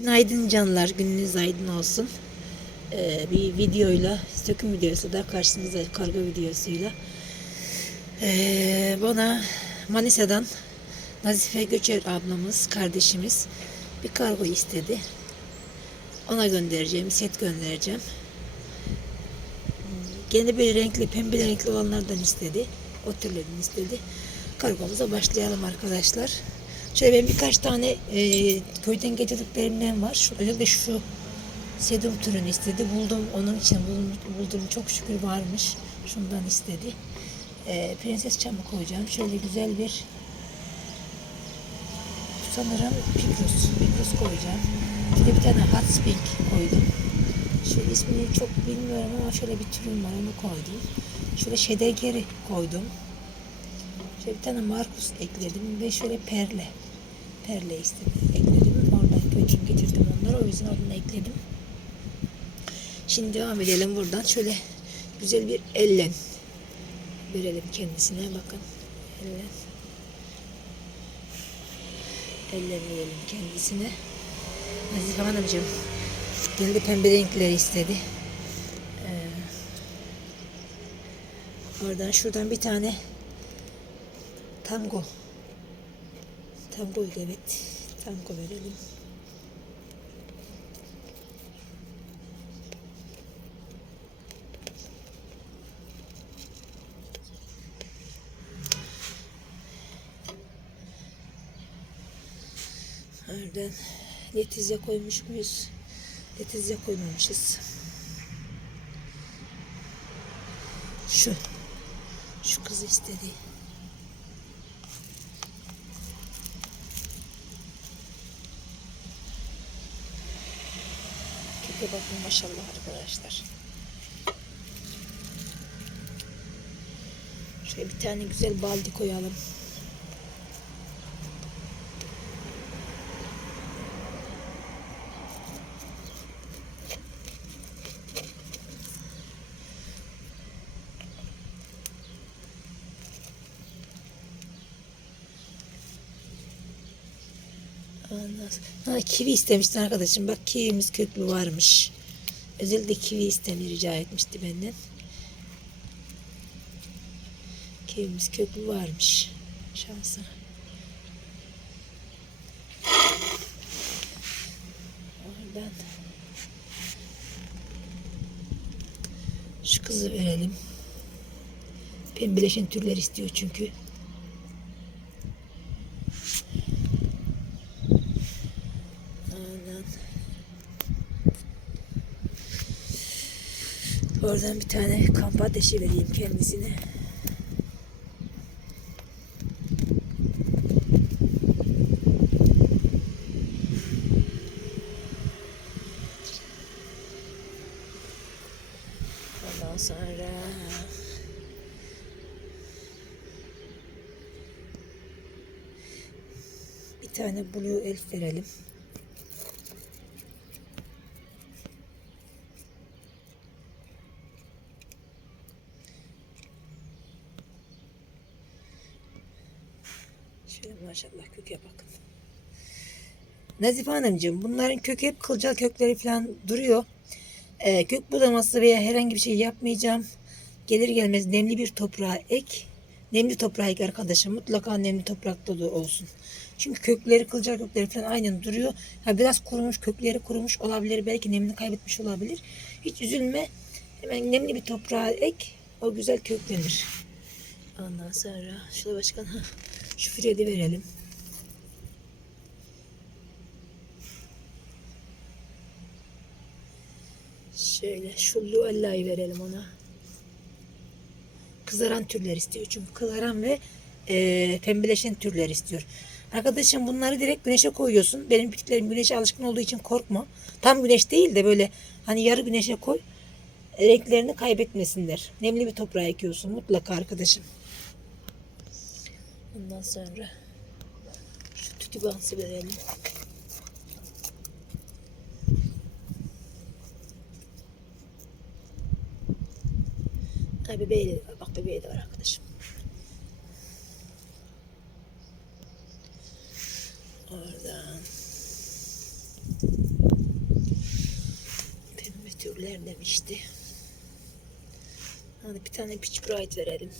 Günaydın canlar, gününüz aydın olsun. Ee, bir videoyla, söküm videosu da karşınızda kargo videosuyla. Ee, bana Manisa'dan Nazife Göçer ablamız, kardeşimiz bir kargo istedi. Ona göndereceğim, set göndereceğim. Gene bir renkli, pembe renkli olanlardan istedi. O türlerden istedi. Kargomuza başlayalım arkadaşlar. Şöyle benim birkaç tane e, köyden getirdiklerimden var. Şu, özellikle şu sedum türünü istedi. Buldum onun için buldum, çok şükür varmış. Şundan istedi. E, prenses çamı koyacağım. Şöyle güzel bir sanırım Picrus, Picrus koyacağım. Şöyle bir tane Hot Spring koydum. Şöyle ismini çok bilmiyorum ama şöyle bir türüm var onu koydum. Şöyle Şedegeri koydum. Şöyle bir tane Markus ekledim ve şöyle Perle. Perle istedim. Ekledim. Oradan köyden getirdim onları. O yüzden onu ekledim. Şimdi devam edelim buradan. Şöyle güzel bir ellen verelim kendisine. Bakın. Ellen. Ellen verelim kendisine. Nazife Hanımcığım. Geldi pembe renkleri istedi. Ee, oradan şuradan bir tane tango. Tango evet. Tango verelim. Nereden? Letizya koymuş muyuz? Letizya koymamışız. Şu. Şu kız istedi. Köke bakın maşallah arkadaşlar. Şöyle bir tane güzel baldi koyalım. Ondan sonra- Ha, kivi istemiştin arkadaşım. Bak kivimiz köklü varmış. Özellikle kivi istemeyi rica etmişti benden. Kivimiz köklü varmış. Şansına. Oradan şu kızı verelim. Pembeleşen türler istiyor çünkü. Aynen. Oradan bir tane kamp ateşi vereyim kendisine. Ondan sonra bir tane blue elf verelim. Şöyle maşallah köke bakın. Nazife Hanımcığım bunların kökü hep kılcal kökleri falan duruyor. Ee, kök budaması veya herhangi bir şey yapmayacağım. Gelir gelmez nemli bir toprağa ek. Nemli toprağa ek arkadaşım. Mutlaka nemli toprakta da olsun. Çünkü kökleri, kılcal kökleri falan aynen duruyor. Ha, biraz kurumuş, kökleri kurumuş olabilir. Belki nemini kaybetmiş olabilir. Hiç üzülme. Hemen nemli bir toprağa ek. O güzel köklenir. Ondan sonra şöyle başkan şu Fred'i verelim. Şöyle şu Luella'yı verelim ona. Kızaran türler istiyor çünkü kızaran ve e, pembeleşen türler istiyor. Arkadaşım bunları direkt güneşe koyuyorsun. Benim bitkilerim güneşe alışkın olduğu için korkma. Tam güneş değil de böyle hani yarı güneşe koy. Renklerini kaybetmesinler. Nemli bir toprağa ekiyorsun mutlaka arkadaşım. Ondan sonra şu tütübansı verelim. Ha bebeği de var. Bak bebeği de var arkadaşım. Oradan. nerede işte. Hadi bir tane Peach Bright verelim.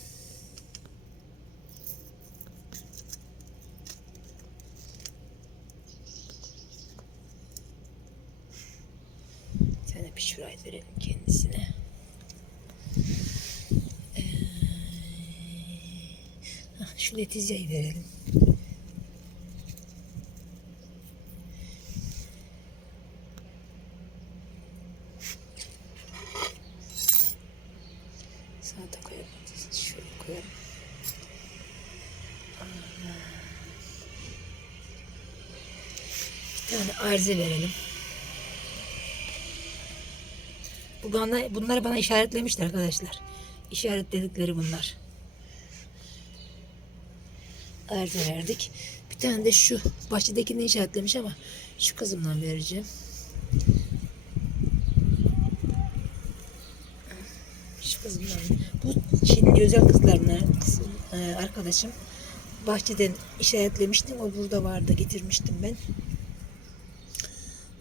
Tane Bright verelim kendisine. Ee, hah, şu Letizia'yı verelim. Salata koyalım. Şöyle koyalım. Bir tane arze verelim. Bu bana, bunları bana işaretlemişler arkadaşlar. İşaretledikleri bunlar. Arze verdik. Bir tane de şu bahçedekini işaretlemiş ama şu kızımdan vereceğim. Şu kızımdan. Bu Çinli özel kızlarına kız, e, arkadaşım. Bahçeden işaretlemiştim. O burada vardı. Getirmiştim ben.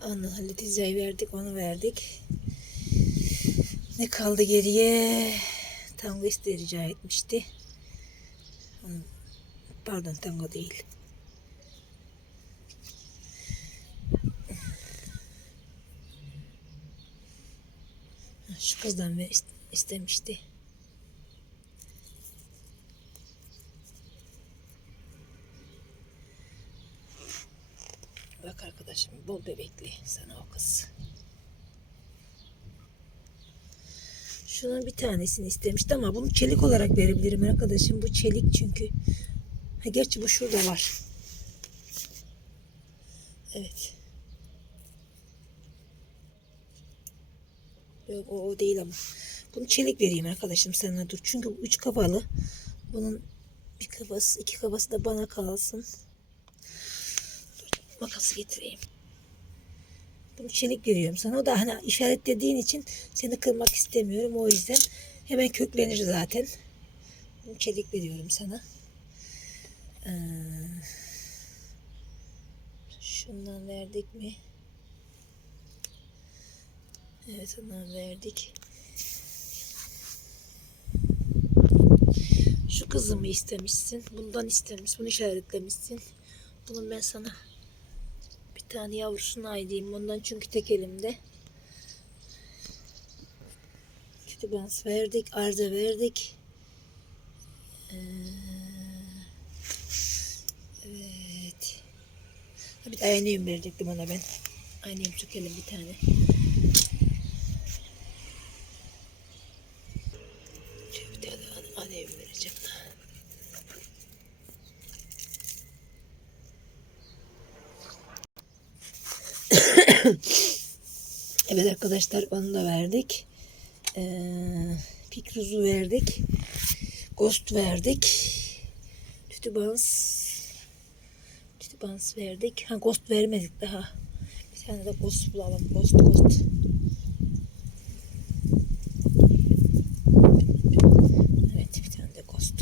Anla Letiza'yı verdik. Onu verdik. Ne kaldı geriye? Tango isteği rica etmişti. Pardon tango değil. Şu kızdan ist- istemişti. Bak arkadaşım bol bebekli sana o kız. Şunun bir tanesini istemişti ama bunu çelik olarak verebilirim arkadaşım. Bu çelik çünkü. Ha, gerçi bu şurada var. Evet. Yok o, o değil ama. Bunu çelik vereyim arkadaşım sana dur. Çünkü bu üç kabalı. Bunun bir kabası, iki kabası da bana kalsın. Dur, makası getireyim. Çelik veriyorum sana. O da hani işaretlediğin için seni kırmak istemiyorum. O yüzden hemen köklenir zaten. Bunu çelik veriyorum sana. Ee, şundan verdik mi? Evet ondan verdik. Şu kızımı istemişsin. Bundan istemiş. Bunu işaretlemişsin. Bunun ben sana tane yavrusunu aydayım. Ondan çünkü tek elimde. Kütübans verdik. Arıza verdik. Ee, evet. Bir de aynayım verecektim ona ben. Aynayım çökelim bir tane. Şöyle bir tane aynayım vereceğim. Evet arkadaşlar onu da verdik. Ee, Pikruz'u verdik. Ghost verdik. Tütübans. Tütübans verdik. Ha Ghost vermedik daha. Bir tane de Ghost bulalım. Ghost Ghost. Evet bir tane de Ghost.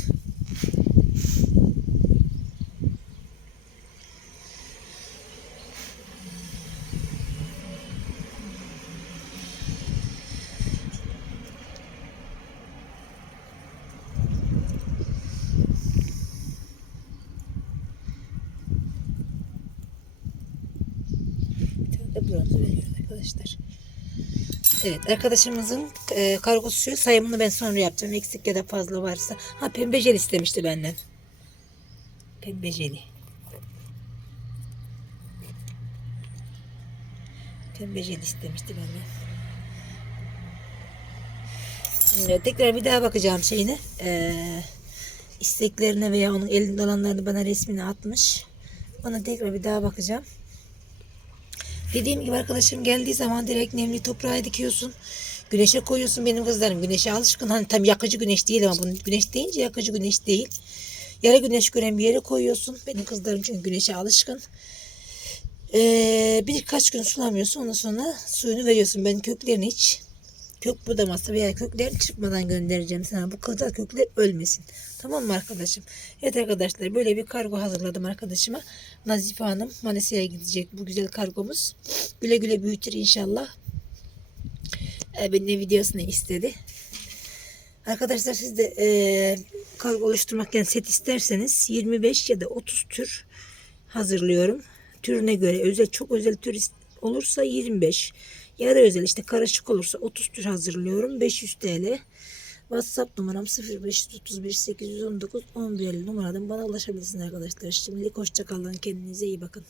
Bir tane de bronzu veriyorum arkadaşlar. Evet arkadaşımızın e, kargosu sayımını ben sonra yapacağım. Eksik ya da fazla varsa. Ha pembe jel istemişti benden. Pembe jeli. Pembe jel istemişti benden. Evet, tekrar bir daha bakacağım şeyine. Ee, isteklerine veya onun elinde olanlarını bana resmini atmış. Ona tekrar bir daha bakacağım. Dediğim gibi arkadaşım geldiği zaman direkt nemli toprağa dikiyorsun. Güneşe koyuyorsun benim kızlarım. Güneşe alışkın. Hani tam yakıcı güneş değil ama bunun güneş deyince yakıcı güneş değil. Yarı güneş gören bir yere koyuyorsun. Benim kızlarım çünkü güneşe alışkın. Ee, birkaç gün sulamıyorsun. Ondan sonra suyunu veriyorsun. Ben köklerini hiç kök budaması veya köklerini çıkmadan göndereceğim sana. Bu kılcal kökler ölmesin. Tamam mı arkadaşım? Evet arkadaşlar böyle bir kargo hazırladım arkadaşıma. Nazife Hanım Malesya'ya gidecek bu güzel kargomuz. Güle güle büyütür inşallah. e, benimle videosunu istedi. Arkadaşlar siz de e, kargo oluşturmakken set isterseniz 25 ya da 30 tür hazırlıyorum. Türüne göre özel çok özel tür olursa 25. Yarı özel işte karışık olursa 30 tür hazırlıyorum. 500 TL. WhatsApp numaram 0531 819 1150 numaradan bana ulaşabilirsiniz arkadaşlar. Şimdilik hoşçakalın. Kendinize iyi bakın.